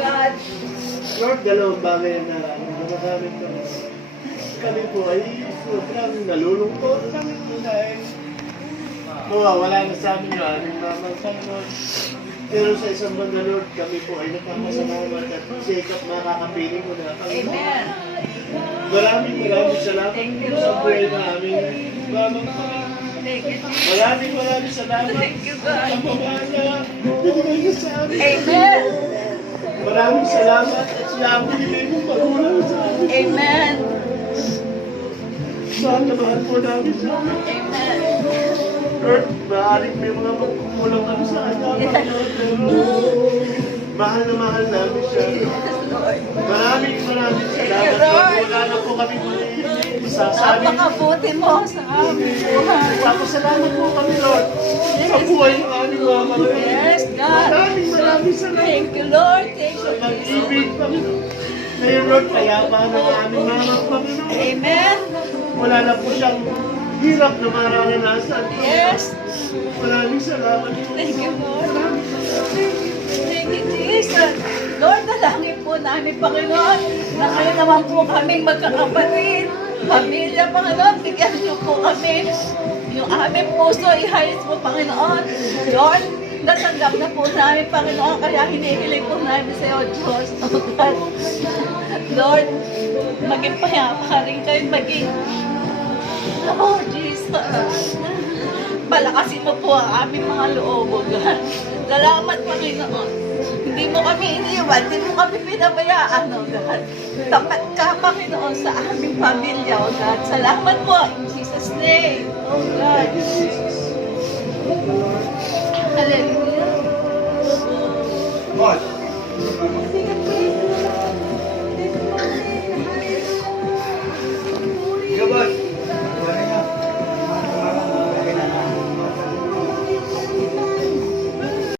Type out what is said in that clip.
God. Lord, dalawang bagay na nararamdaman kami. Kami po ay sobrang nalulungkot kami po dahil wala na sa amin yung aming mamang Panginoon. Pero sa isang banda, Lord, kami po ay napapasalamat at sikap makakapiling mo na kami. Amen. Maraming salamat po sa buhay na aming mamang Panginoon. Thank you, Jesus. Maraming salamat Thank you, God. sa pamahal na binigay niyo sa amin. Amen. Maraming salamat at siya ang binigay mong magulang sa amin. Amen. Mahal na mahal po namin sa amin. Amen. Lord, maaaring may mga magkukulang kami sa kanya, Panginoon, pero mahal na mahal namin siya. Lord. Maraming salamat. Lord. Wala na po kami muli sasabi. Napakabuti mo sa aming buhay. Papasalamat po kami, Lord, sa buhay ng aming mga mga. Yes, God. Maraming salamat. Thank you, Lord. Thank Sa you, pag-ibig, Panginoon. Ngayon, Lord, kayapaan ng aming mga Panginoon. Amen. Wala na po siyang hirap na mararanasan. Yes. Maraming salamat po. Thank you, Lord. Thank you, Jesus. Lord, dalangin po namin, Panginoon, na kayo naman po kaming magkakapatid. Pamilya, Panginoon, bigyan niyo po kami. Yung aming puso, ihayos mo, Panginoon. Lord, natanggap na po namin, Panginoon, kaya hinihiling po namin sa iyo, Diyos. Oh, God. Lord, maging payapa ka rin kayo, maging oh, Jesus. Palakasin mo po ang aming mga loob, oh God. Salamat, Panginoon. Hindi mo kami iniwan, hindi mo kami pinabayaan, oh God. Tapat ka, Panginoon, sa aming pamilya, oh God. Salamat po, in Jesus' name, oh God. Hallelujah. God. Gabay.